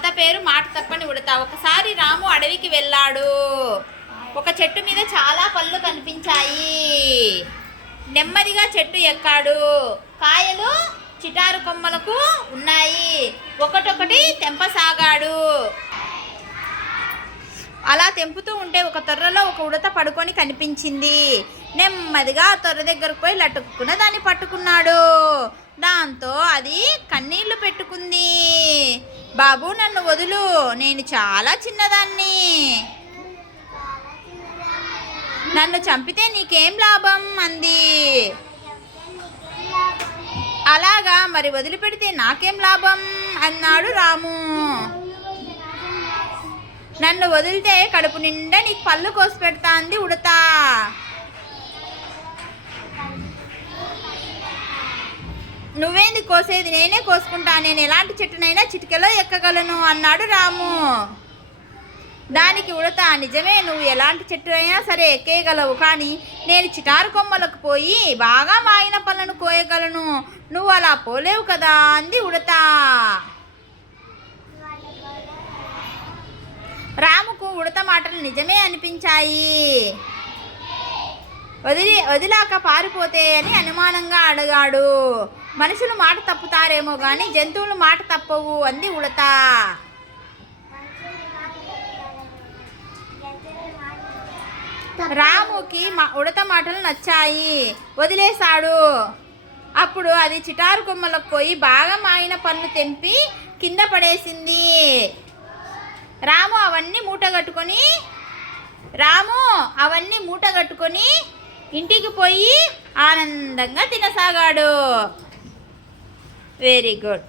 కథ పేరు మాట తప్పని ఉడత. ఒకసారి రాము అడవికి వెళ్ళాడు. ఒక చెట్టు మీద చాలా పళ్ళు కనిపించాయి. నెమ్మదిగా చెట్టు ఎక్కాడు. కాయలు చిటారు కొమ్మలకు ఉన్నాయి. ఒకటొకటి తెంపసాగాడు. అలా తెంపుతూ ఉంటే ఒక తొర్రలో ఒక ఉడత పడుకొని కనిపించింది. నెమ్మదిగా ఆ తొర్ర దగ్గరకు పోయి లటుక్కున దాన్ని పట్టుకున్నాడు. దాంతో అది కన్నీళ్లు పెట్టుకుంది. బాబు, నన్ను వదులు, నేను చాలా చిన్నదాన్ని. నన్ను చంపితే నీకేం లాభం అంది. అలాగా, మరి వదిలిపెడితే నాకేం లాభం అన్నాడు రాము. నన్ను వదిలితే కడుపు నిండా నీకు పళ్ళు కోసి పెడతా అంది ఉడత. నువ్వేంది కోసేది, నేనే కోసుకుంటా. నేను ఎలాంటి చెట్టునైనా చిటికెలో ఎక్కగలను అన్నాడు రాము. దానికి ఉడత, నిజమే, నువ్వు ఎలాంటి చెట్టు అయినా సరే ఎక్కేయగలవు, కానీ నేను చిటారు కొమ్మలకు పోయి బాగా మాగిన పళ్ళను కోయగలను. నువ్వు అలా పోలేవు కదా అంది ఉడత. రాముకు ఉడత మాటలు నిజమే అనిపించాయి. వదిలాక పారిపోతే అని అనుమానంగా అడిగాడు. మనుషులు మాట తప్పుతారేమో కానీ జంతువులు మాట తప్పవు అంది ఉడత. రాముకి ఉడత మాటలు నచ్చాయి. వదిలేశాడు. అప్పుడు అది చిటారు కొమ్మలకు పోయి బాగా మాగిన పన్ను తెంపి కింద పడేసింది. రాము అవన్నీ మూటగట్టుకొని ఇంటికి పోయి ఆనందంగా తినసాగాడు. Very good.